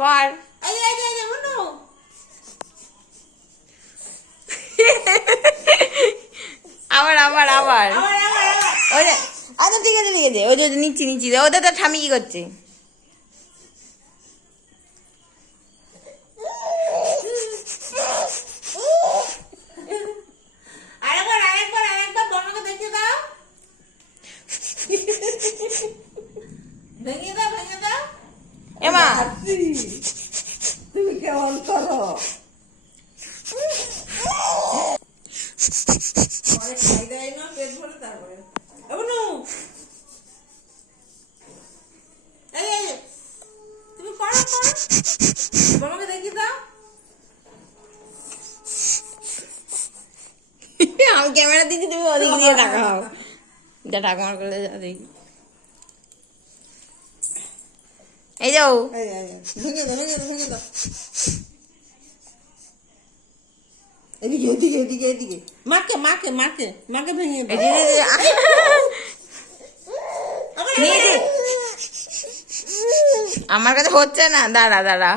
কর আবার আবার আবার যে আচ্ছা ঠিক আছে ঠিক আছে ওই যে নিচ্ছি নিচ্ছি ওদের তো ঠামি কি করছে। ভেঙে দাও, ভেঙে দাও। কেমন করো তুমি করো আমি ক্যামেরা দিচ্ছি, তুমি ওদিক দিয়ে তাকাও। যা ঠাকুমার করলে যা দেখি। এই যাও। এদিকে এদিকে এদিকে এদিকে। মাকে মাকে মাকে মাকে ভেঙে আমার কাছে হচ্ছে না। দাঁড়া দাঁড়া।